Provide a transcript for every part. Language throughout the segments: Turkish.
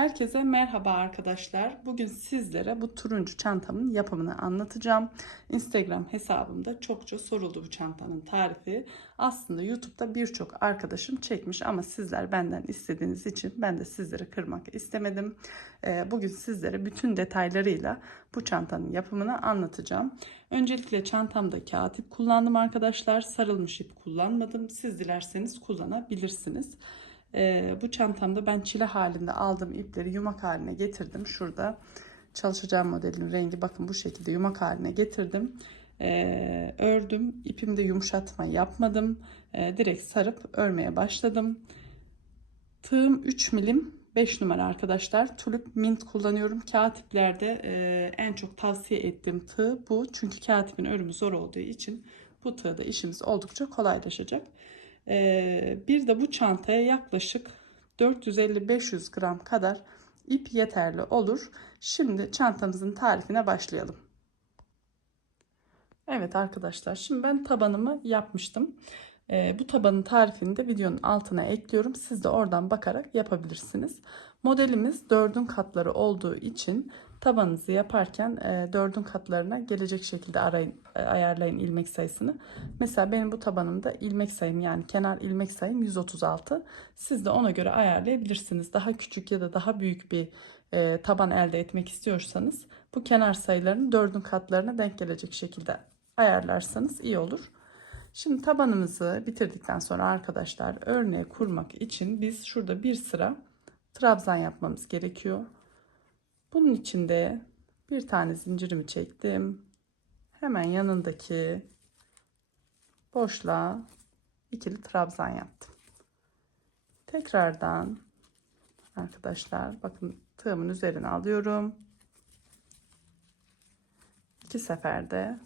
Herkese merhaba arkadaşlar. Bugün sizlere bu turuncu çantamın yapımını anlatacağım. Instagram hesabımda çokça soruldu bu çantanın tarifi. Aslında YouTube'da birçok arkadaşım çekmiş ama sizler benden istediğiniz için ben de sizleri kırmak istemedim. Ee, Bugün sizlere bütün detaylarıyla bu çantanın yapımını anlatacağım. Öncelikle çantamda kağıt ip kullandım arkadaşlar. Sarılmış ip kullanmadım. Siz dilerseniz kullanabilirsiniz. Ee, bu çantamda ben çile halinde aldığım ipleri yumak haline getirdim. Şurada çalışacağım modelin rengi bakın bu şekilde yumak haline getirdim. Ee, ördüm. İpimde yumuşatma yapmadım. Ee, direkt sarıp örmeye başladım. Tığım 3 milim 5 numara arkadaşlar. Tulip mint kullanıyorum. Kağıt iplerde e, en çok tavsiye ettiğim tığ bu. Çünkü kağıt ipin örümü zor olduğu için bu tığda işimiz oldukça kolaylaşacak. Ee, bir de bu çantaya yaklaşık 450-500 gram kadar ip yeterli olur. Şimdi çantamızın tarifine başlayalım. Evet arkadaşlar şimdi ben tabanımı yapmıştım. Ee, bu tabanın tarifini de videonun altına ekliyorum. Siz de oradan bakarak yapabilirsiniz. Modelimiz dördün katları olduğu için tabanınızı yaparken e, dördün katlarına gelecek şekilde arayın, e, ayarlayın ilmek sayısını. Mesela benim bu tabanımda ilmek sayım yani kenar ilmek sayım 136. Siz de ona göre ayarlayabilirsiniz. Daha küçük ya da daha büyük bir e, taban elde etmek istiyorsanız bu kenar sayılarını dördün katlarına denk gelecek şekilde ayarlarsanız iyi olur. Şimdi tabanımızı bitirdikten sonra arkadaşlar örneği kurmak için biz şurada bir sıra trabzan yapmamız gerekiyor. Bunun için de bir tane zincirimi çektim. Hemen yanındaki boşluğa ikili trabzan yaptım. Tekrardan arkadaşlar bakın tığımın üzerine alıyorum. İki seferde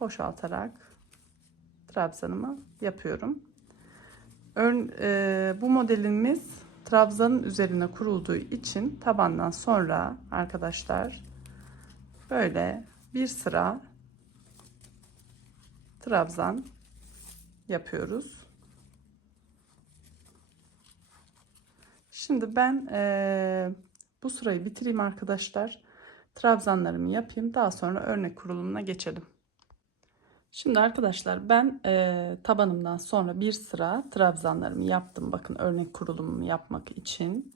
boşaltarak trabzanımı yapıyorum. Ör, e, bu modelimiz trabzanın üzerine kurulduğu için tabandan sonra arkadaşlar böyle bir sıra trabzan yapıyoruz. Şimdi ben e, bu sırayı bitireyim arkadaşlar. Trabzanlarımı yapayım. Daha sonra örnek kurulumuna geçelim. Şimdi arkadaşlar ben e, tabanımdan sonra bir sıra trabzanlarımı yaptım. Bakın örnek kurulumumu yapmak için.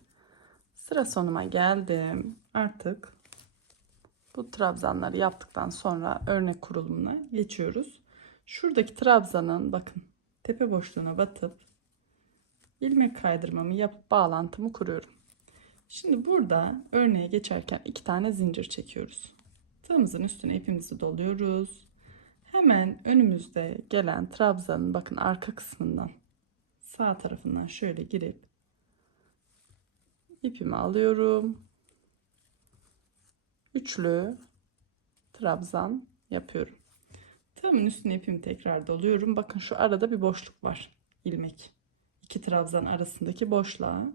Sıra sonuma geldim. Artık bu trabzanları yaptıktan sonra örnek kurulumuna geçiyoruz. Şuradaki trabzanın bakın tepe boşluğuna batıp ilmek kaydırmamı yapıp bağlantımı kuruyorum. Şimdi burada örneğe geçerken iki tane zincir çekiyoruz. Tığımızın üstüne ipimizi doluyoruz. Hemen önümüzde gelen trabzanın bakın arka kısmından sağ tarafından şöyle girip ipimi alıyorum. Üçlü trabzan yapıyorum. Tığımın üstüne ipimi tekrar doluyorum. Bakın şu arada bir boşluk var. ilmek. İki trabzan arasındaki boşluğa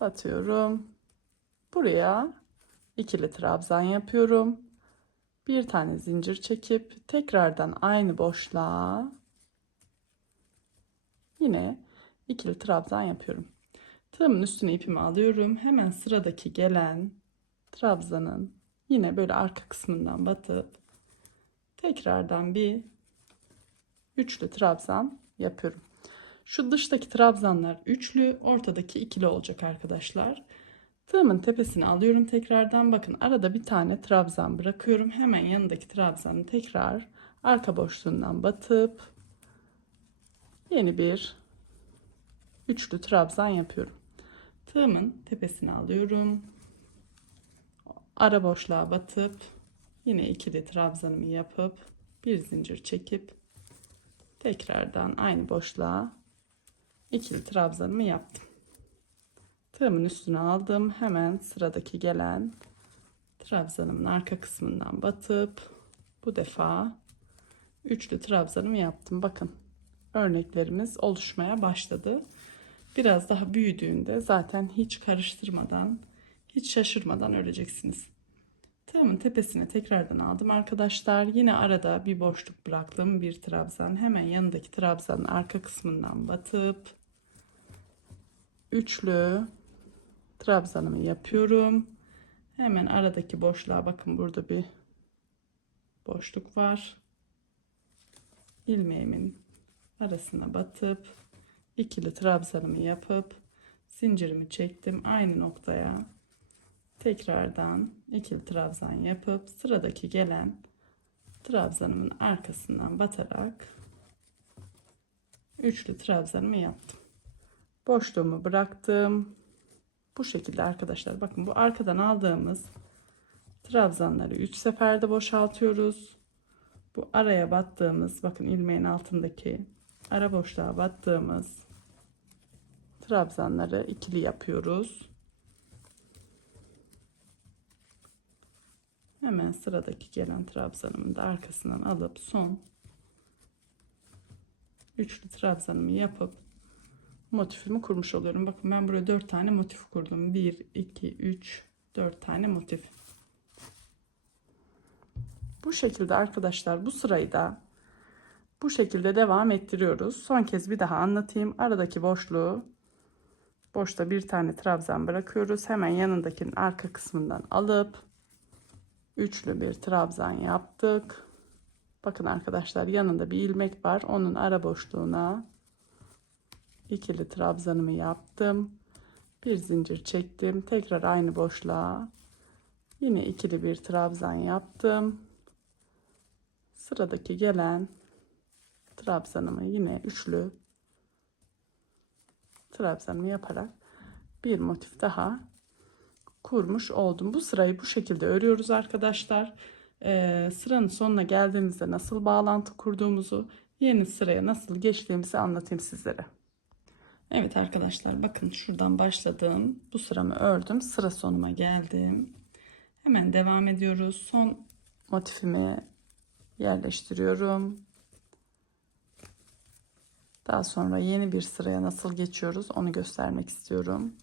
batıyorum. Buraya ikili trabzan yapıyorum bir tane zincir çekip tekrardan aynı boşluğa yine ikili trabzan yapıyorum. Tığımın üstüne ipimi alıyorum. Hemen sıradaki gelen trabzanın yine böyle arka kısmından batıp tekrardan bir üçlü trabzan yapıyorum. Şu dıştaki trabzanlar üçlü, ortadaki ikili olacak arkadaşlar. Tığımın tepesini alıyorum tekrardan. Bakın arada bir tane trabzan bırakıyorum. Hemen yanındaki trabzanı tekrar arka boşluğundan batıp yeni bir üçlü trabzan yapıyorum. Tığımın tepesini alıyorum. Ara boşluğa batıp yine ikili trabzanımı yapıp bir zincir çekip tekrardan aynı boşluğa ikili trabzanımı yaptım. Tığımın üstüne aldım. Hemen sıradaki gelen trabzanımın arka kısmından batıp bu defa üçlü trabzanımı yaptım. Bakın örneklerimiz oluşmaya başladı. Biraz daha büyüdüğünde zaten hiç karıştırmadan, hiç şaşırmadan öreceksiniz. Tığımın tepesine tekrardan aldım arkadaşlar. Yine arada bir boşluk bıraktım. Bir trabzan. Hemen yanındaki trabzanın arka kısmından batıp üçlü trabzanımı yapıyorum. Hemen aradaki boşluğa bakın burada bir boşluk var. ilmeğimin arasına batıp ikili trabzanımı yapıp zincirimi çektim aynı noktaya tekrardan ikili trabzan yapıp sıradaki gelen trabzanımın arkasından batarak üçlü trabzanımı yaptım. Boşluğumu bıraktım. Bu şekilde arkadaşlar bakın bu arkadan aldığımız trabzanları 3 seferde boşaltıyoruz. Bu araya battığımız bakın ilmeğin altındaki ara boşluğa battığımız trabzanları ikili yapıyoruz. Hemen sıradaki gelen trabzanımın da arkasından alıp son üçlü trabzanımı yapıp motifimi kurmuş oluyorum. Bakın ben buraya 4 tane motif kurdum. 1, 2, 3, 4 tane motif. Bu şekilde arkadaşlar bu sırayı da bu şekilde devam ettiriyoruz. Son kez bir daha anlatayım. Aradaki boşluğu boşta bir tane trabzan bırakıyoruz. Hemen yanındakinin arka kısmından alıp üçlü bir trabzan yaptık. Bakın arkadaşlar yanında bir ilmek var. Onun ara boşluğuna ikili trabzanımı yaptım. Bir zincir çektim. Tekrar aynı boşluğa yine ikili bir trabzan yaptım. Sıradaki gelen trabzanımı yine üçlü trabzanımı yaparak bir motif daha kurmuş oldum. Bu sırayı bu şekilde örüyoruz arkadaşlar. Ee, sıranın sonuna geldiğimizde nasıl bağlantı kurduğumuzu, yeni sıraya nasıl geçtiğimizi anlatayım sizlere. Evet arkadaşlar bakın şuradan başladım. Bu sıramı ördüm. Sıra sonuma geldim. Hemen devam ediyoruz. Son motifimi yerleştiriyorum. Daha sonra yeni bir sıraya nasıl geçiyoruz onu göstermek istiyorum.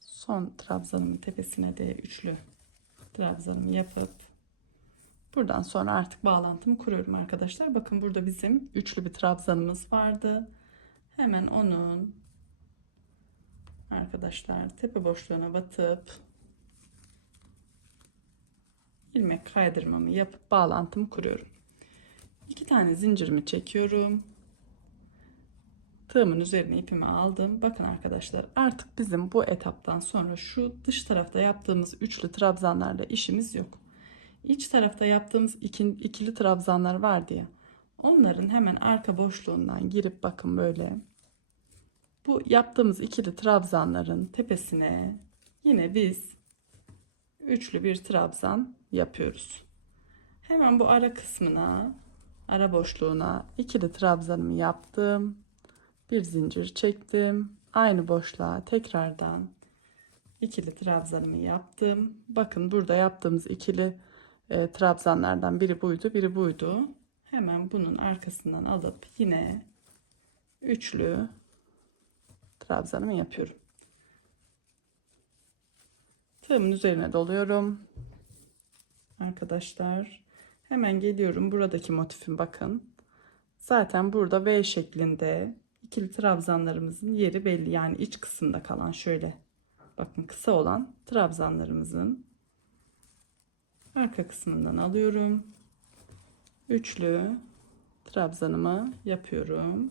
Son trabzanımın tepesine de üçlü trabzanımı yapıp buradan sonra artık bağlantımı kuruyorum arkadaşlar. Bakın burada bizim üçlü bir trabzanımız vardı. Hemen onun arkadaşlar tepe boşluğuna batıp ilmek kaydırmamı yapıp bağlantımı kuruyorum. İki tane zincirimi çekiyorum. Tığımın üzerine ipimi aldım. Bakın arkadaşlar artık bizim bu etaptan sonra şu dış tarafta yaptığımız üçlü trabzanlarla işimiz yok. İç tarafta yaptığımız ikili trabzanlar vardı ya. Onların hemen arka boşluğundan girip bakın böyle. Bu yaptığımız ikili trabzanların tepesine yine biz üçlü bir trabzan yapıyoruz. Hemen bu ara kısmına, ara boşluğuna ikili trabzanımı yaptım. Bir zincir çektim. Aynı boşluğa tekrardan ikili trabzanımı yaptım. Bakın burada yaptığımız ikili e, trabzanlardan biri buydu, biri buydu. Hemen bunun arkasından alıp yine üçlü trabzanımı yapıyorum. Tığımın üzerine doluyorum. Arkadaşlar hemen geliyorum buradaki motifim bakın. Zaten burada V şeklinde ikili trabzanlarımızın yeri belli. Yani iç kısımda kalan şöyle bakın kısa olan trabzanlarımızın arka kısmından alıyorum. Üçlü trabzanımı yapıyorum.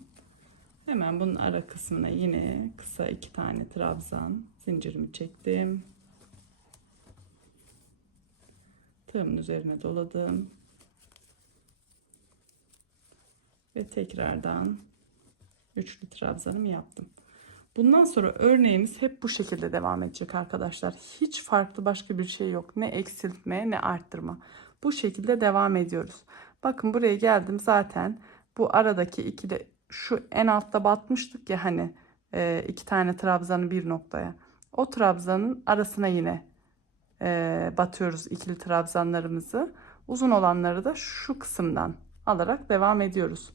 Hemen bunun ara kısmına yine kısa iki tane trabzan zincirimi çektim. Tığımın üzerine doladım. Ve tekrardan üçlü trabzanımı yaptım. Bundan sonra örneğimiz hep bu şekilde devam edecek arkadaşlar. Hiç farklı başka bir şey yok. Ne eksiltme ne arttırma. Bu şekilde devam ediyoruz. Bakın buraya geldim zaten bu aradaki iki de şu en altta batmıştık ya hani e, iki tane trabzanı bir noktaya. O trabzanın arasına yine e, batıyoruz ikili trabzanlarımızı. Uzun olanları da şu kısımdan alarak devam ediyoruz.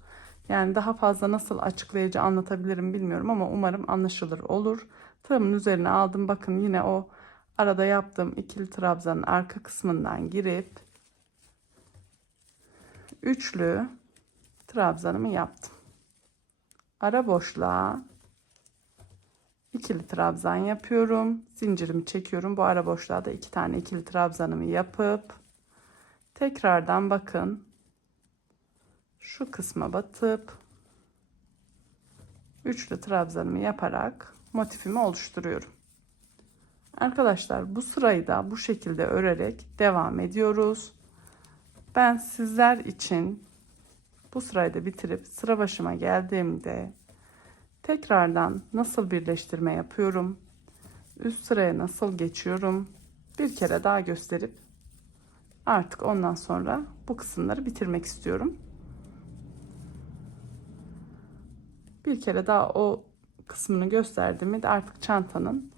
Yani daha fazla nasıl açıklayıcı anlatabilirim bilmiyorum ama umarım anlaşılır olur. Tığımın üzerine aldım. Bakın yine o arada yaptığım ikili trabzanın arka kısmından girip üçlü trabzanımı yaptım. ara boşluğa ikili trabzan yapıyorum. Zincirimi çekiyorum. Bu ara boşluğa da iki tane ikili trabzanımı yapıp tekrardan bakın şu kısma batıp üçlü trabzanımı yaparak motifimi oluşturuyorum. Arkadaşlar bu sırayı da bu şekilde örerek devam ediyoruz. Ben sizler için bu sırayı da bitirip sıra başıma geldiğimde tekrardan nasıl birleştirme yapıyorum, üst sıraya nasıl geçiyorum bir kere daha gösterip artık ondan sonra bu kısımları bitirmek istiyorum. Bir kere daha o kısmını gösterdiğimde artık çantanın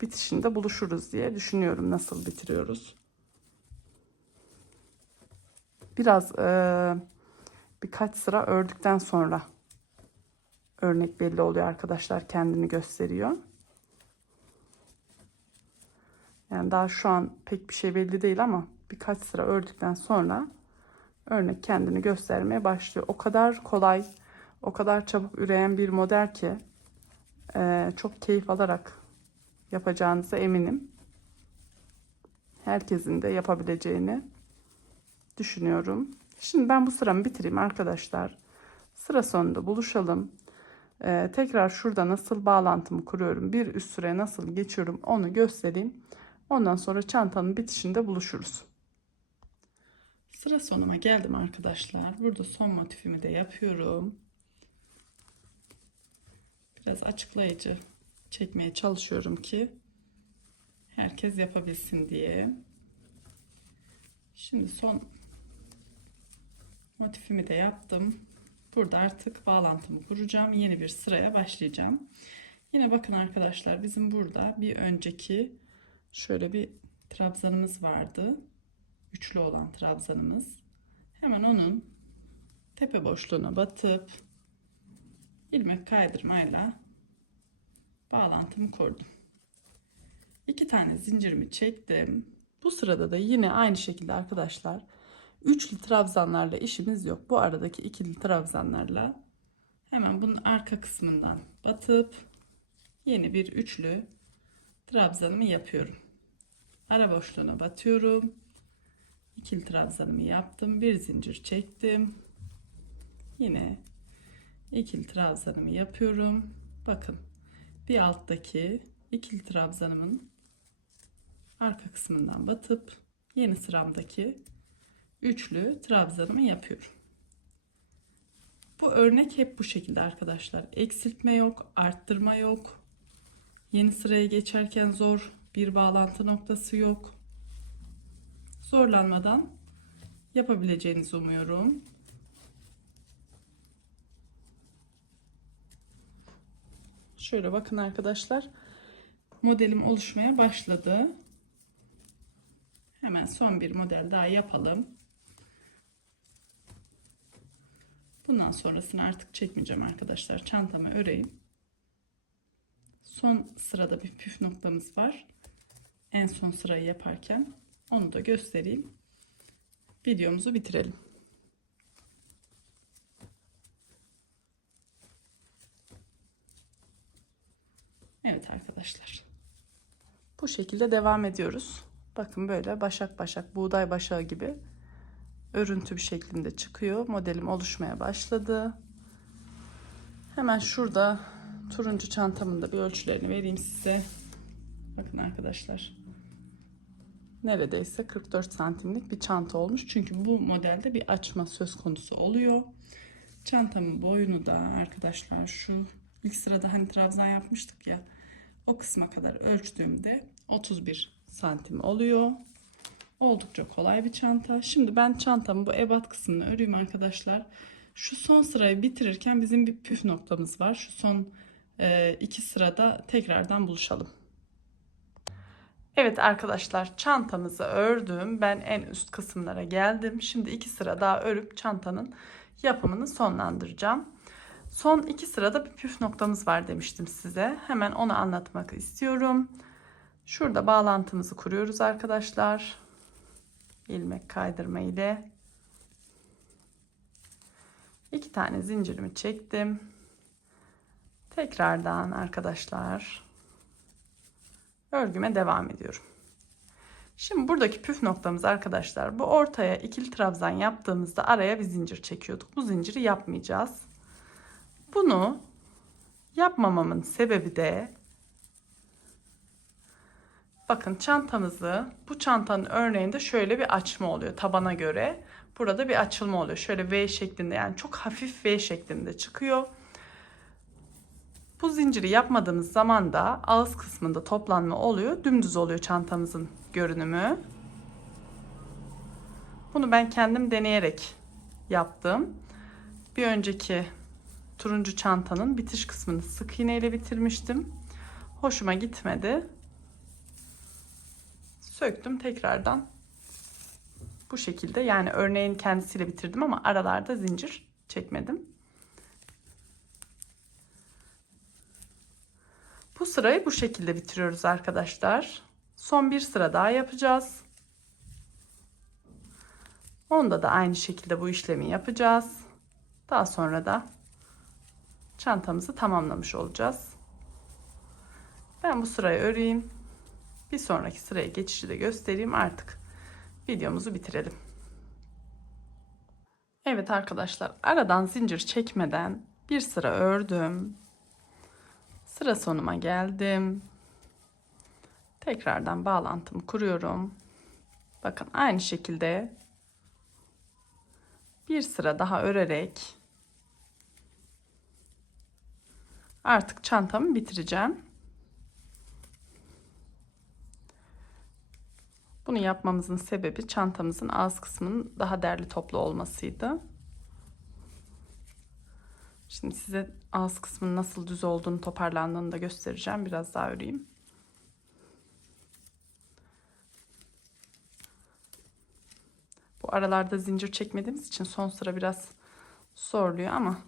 bitişinde buluşuruz diye düşünüyorum nasıl bitiriyoruz. Biraz e, birkaç sıra ördükten sonra örnek belli oluyor arkadaşlar kendini gösteriyor. Yani daha şu an pek bir şey belli değil ama birkaç sıra ördükten sonra örnek kendini göstermeye başlıyor. O kadar kolay, o kadar çabuk üreyen bir model ki e, çok keyif alarak yapacağınıza eminim. Herkesin de yapabileceğini düşünüyorum. Şimdi ben bu sıramı bitireyim arkadaşlar. Sıra sonunda buluşalım. Ee, tekrar şurada nasıl bağlantımı kuruyorum, bir üst sıraya nasıl geçiyorum onu göstereyim. Ondan sonra çantanın bitişinde buluşuruz. Sıra sonuma geldim arkadaşlar. Burada son motifimi de yapıyorum. Biraz açıklayıcı çekmeye çalışıyorum ki herkes yapabilsin diye. Şimdi son motifimi de yaptım. Burada artık bağlantımı kuracağım. Yeni bir sıraya başlayacağım. Yine bakın arkadaşlar bizim burada bir önceki şöyle bir trabzanımız vardı. Üçlü olan trabzanımız. Hemen onun tepe boşluğuna batıp ilmek kaydırmayla bağlantımı kurdum. İki tane zincirimi çektim. Bu sırada da yine aynı şekilde arkadaşlar üçlü trabzanlarla işimiz yok. Bu aradaki ikili trabzanlarla hemen bunun arka kısmından batıp yeni bir üçlü trabzanımı yapıyorum. Ara boşluğuna batıyorum. İkili trabzanımı yaptım. Bir zincir çektim. Yine ikili trabzanımı yapıyorum. Bakın bir alttaki ikili trabzanımın arka kısmından batıp yeni sıramdaki üçlü trabzanımı yapıyorum. Bu örnek hep bu şekilde arkadaşlar. Eksiltme yok, arttırma yok. Yeni sıraya geçerken zor bir bağlantı noktası yok. Zorlanmadan yapabileceğinizi umuyorum. Şöyle bakın arkadaşlar. Modelim oluşmaya başladı. Hemen son bir model daha yapalım. Bundan sonrasını artık çekmeyeceğim arkadaşlar. Çantamı öreyim. Son sırada bir püf noktamız var. En son sırayı yaparken onu da göstereyim. Videomuzu bitirelim. Evet arkadaşlar. Bu şekilde devam ediyoruz. Bakın böyle başak başak buğday başağı gibi örüntü bir şeklinde çıkıyor. Modelim oluşmaya başladı. Hemen şurada turuncu çantamın da bir ölçülerini vereyim size. Bakın arkadaşlar. Neredeyse 44 santimlik bir çanta olmuş. Çünkü bu modelde bir açma söz konusu oluyor. Çantamın boyunu da arkadaşlar şu ilk sırada hani trabzan yapmıştık ya o kısma kadar ölçtüğümde 31 santim oluyor. Oldukça kolay bir çanta. Şimdi ben çantamın bu ebat kısmını öreyim arkadaşlar. Şu son sırayı bitirirken bizim bir püf noktamız var. Şu son e, iki sırada tekrardan buluşalım. Evet arkadaşlar çantamızı ördüm. Ben en üst kısımlara geldim. Şimdi iki sıra daha örüp çantanın yapımını sonlandıracağım. Son iki sırada bir püf noktamız var demiştim size. Hemen onu anlatmak istiyorum. Şurada bağlantımızı kuruyoruz arkadaşlar. ilmek kaydırma ile iki tane zincirimi çektim. Tekrardan arkadaşlar örgüme devam ediyorum. Şimdi buradaki püf noktamız arkadaşlar bu ortaya ikili trabzan yaptığımızda araya bir zincir çekiyorduk. Bu zinciri yapmayacağız. Bunu yapmamamın sebebi de bakın çantamızı bu çantanın örneğinde şöyle bir açma oluyor tabana göre. Burada bir açılma oluyor. Şöyle V şeklinde yani çok hafif V şeklinde çıkıyor. Bu zinciri yapmadığımız zaman da ağız kısmında toplanma oluyor. Dümdüz oluyor çantamızın görünümü. Bunu ben kendim deneyerek yaptım. Bir önceki turuncu çantanın bitiş kısmını sık iğne ile bitirmiştim. Hoşuma gitmedi. Söktüm tekrardan. Bu şekilde yani örneğin kendisiyle bitirdim ama aralarda zincir çekmedim. Bu sırayı bu şekilde bitiriyoruz arkadaşlar. Son bir sıra daha yapacağız. Onda da aynı şekilde bu işlemi yapacağız. Daha sonra da çantamızı tamamlamış olacağız. Ben bu sırayı öreyim. Bir sonraki sıraya geçişi de göstereyim artık. Videomuzu bitirelim. Evet arkadaşlar aradan zincir çekmeden bir sıra ördüm. Sıra sonuma geldim. Tekrardan bağlantımı kuruyorum. Bakın aynı şekilde bir sıra daha örerek artık çantamı bitireceğim. Bunu yapmamızın sebebi çantamızın ağız kısmının daha derli toplu olmasıydı. Şimdi size ağız kısmının nasıl düz olduğunu toparlandığını da göstereceğim. Biraz daha öreyim. Bu aralarda zincir çekmediğimiz için son sıra biraz zorluyor ama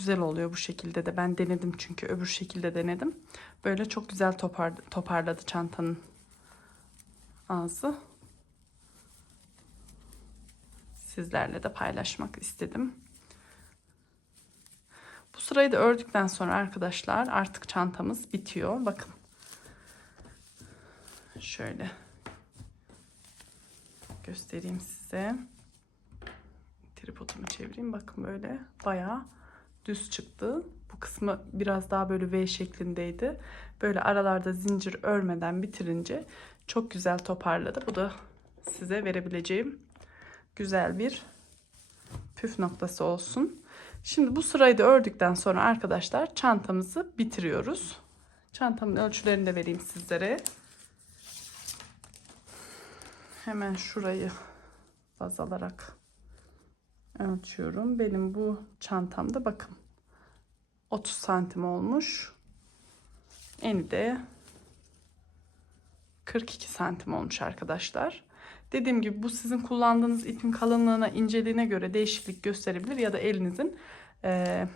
güzel oluyor bu şekilde de. Ben denedim çünkü öbür şekilde denedim. Böyle çok güzel topar, toparladı çantanın ağzı. Sizlerle de paylaşmak istedim. Bu sırayı da ördükten sonra arkadaşlar artık çantamız bitiyor. Bakın. Şöyle göstereyim size. Tripodumu çevireyim. Bakın böyle bayağı düz çıktı. Bu kısmı biraz daha böyle V şeklindeydi. Böyle aralarda zincir örmeden bitirince çok güzel toparladı. Bu da size verebileceğim güzel bir püf noktası olsun. Şimdi bu sırayı da ördükten sonra arkadaşlar çantamızı bitiriyoruz. Çantamın ölçülerini de vereyim sizlere. Hemen şurayı baz alarak ölçüyorum. Benim bu çantamda bakın 30 santim olmuş. Eni de 42 santim olmuş arkadaşlar. Dediğim gibi bu sizin kullandığınız ipin kalınlığına, inceliğine göre değişiklik gösterebilir ya da elinizin e,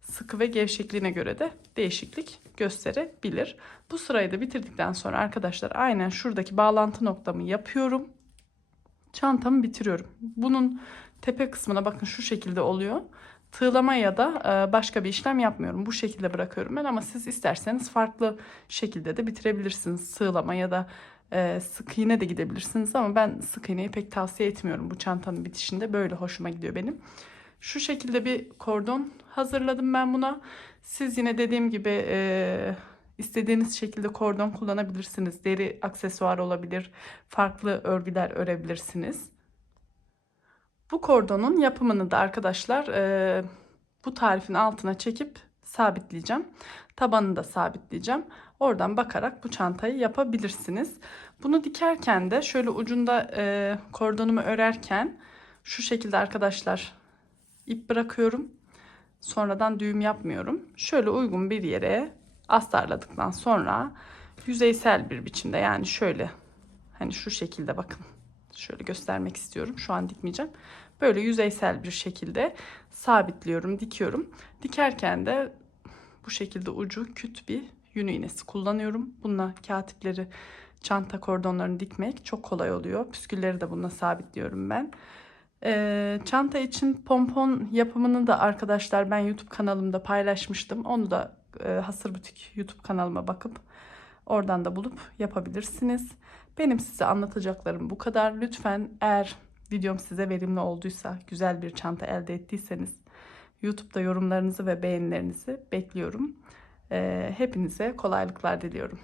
sıkı ve gevşekliğine göre de değişiklik gösterebilir. Bu sırayı da bitirdikten sonra arkadaşlar aynen şuradaki bağlantı noktamı yapıyorum. Çantamı bitiriyorum. Bunun tepe kısmına bakın şu şekilde oluyor. Tığlama ya da e, başka bir işlem yapmıyorum. Bu şekilde bırakıyorum ben ama siz isterseniz farklı şekilde de bitirebilirsiniz. Sığlama ya da e, sık iğne de gidebilirsiniz ama ben sık iğneyi pek tavsiye etmiyorum bu çantanın bitişinde. Böyle hoşuma gidiyor benim. Şu şekilde bir kordon hazırladım ben buna. Siz yine dediğim gibi e, istediğiniz şekilde kordon kullanabilirsiniz. Deri aksesuar olabilir. Farklı örgüler örebilirsiniz. Bu kordonun yapımını da arkadaşlar e, bu tarifin altına çekip sabitleyeceğim. Tabanını da sabitleyeceğim. Oradan bakarak bu çantayı yapabilirsiniz. Bunu dikerken de şöyle ucunda e, kordonumu örerken şu şekilde arkadaşlar ip bırakıyorum. Sonradan düğüm yapmıyorum. Şöyle uygun bir yere astarladıktan sonra yüzeysel bir biçimde yani şöyle hani şu şekilde bakın şöyle göstermek istiyorum. Şu an dikmeyeceğim. Böyle yüzeysel bir şekilde sabitliyorum, dikiyorum. Dikerken de bu şekilde ucu küt bir yün iğnesi kullanıyorum. Bununla katipleri, çanta kordonlarını dikmek çok kolay oluyor. Püskülleri de bununla sabitliyorum ben. Ee, çanta için pompon yapımını da arkadaşlar ben YouTube kanalımda paylaşmıştım. Onu da e, Hasır Butik YouTube kanalıma bakıp oradan da bulup yapabilirsiniz. Benim size anlatacaklarım bu kadar. Lütfen eğer videom size verimli olduysa, güzel bir çanta elde ettiyseniz YouTube'da yorumlarınızı ve beğenilerinizi bekliyorum. Ee, hepinize kolaylıklar diliyorum.